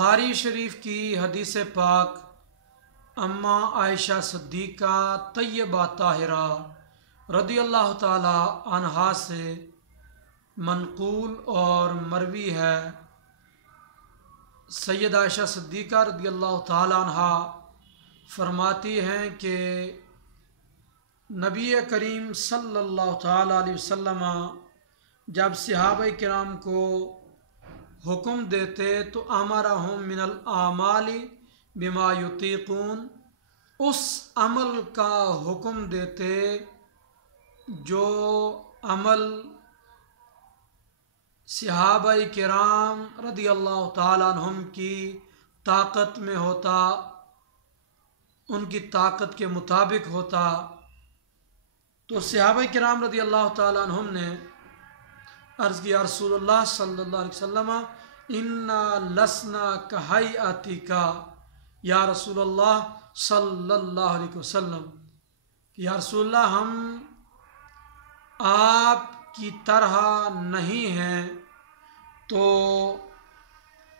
بخاری شریف کی حدیث پاک اما عائشہ صدیقہ طیبہ طاہرہ رضی اللہ تعالی عنہا سے منقول اور مروی ہے۔ سید عائشہ صدیقہ رضی اللہ تعالی عنہا فرماتی ہیں کہ نبی کریم صلی اللہ تعالی علیہ وسلم جب صحابہ کرام کو حکم دیتے تو امرہم من الاعمال بما یطیقون، اس عمل کا حکم دیتے جو عمل صحابہ کرام رضی اللہ تعالیٰ عنہم کی طاقت میں ہوتا، ان کی طاقت کے مطابق ہوتا۔ تو صحابہ کرام رضی اللہ تعالیٰ عنہم نے عرض کیا رسول اللہ صلی اللہ علیہ وسلم انا لسنا کہیئتک، یا رسول اللہ صلی اللہ علیہ وسلم کہ یا رسول اللہ ہم آپ کی طرح نہیں ہیں۔ تو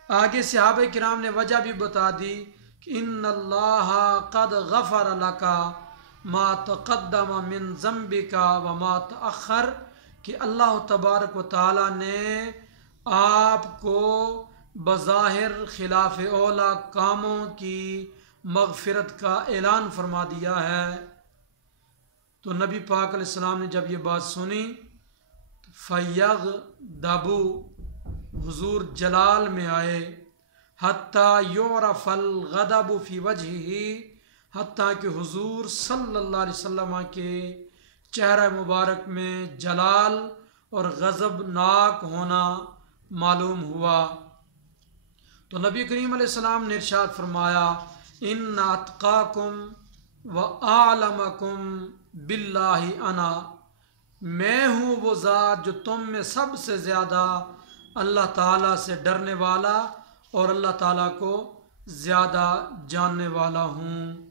آگے صحابہ کرام نے وجہ بھی بتا دی کہ ان اللہ قد غفر لک ما تقدم من ذنبک وما تأخر، کہ اللہ تبارک و تعالی نے آپ کو بظاہر خلاف اولا کاموں کی مغفرت کا اعلان فرما دیا ہے۔ تو نبی پاک علیہ السلام نے جب یہ بات سنی فَيَغْضَبُ، حضور جلال میں آئے، حتیٰ یعرف الغضب فی وجہہ، حتیٰ کہ حضور صلی اللہ علیہ وسلم کے چہرہ مبارک میں جلال اور غضبناک ہونا معلوم ہوا۔ تو نبی کریم علیہ السلام نے ارشاد فرمایا ان اتقاکم واعلمکم باللہ انا، میں ہوں وہ ذات جو تم میں سب سے زیادہ اللہ تعالیٰ سے ڈرنے والا اور اللہ تعالیٰ کو زیادہ جاننے والا ہوں۔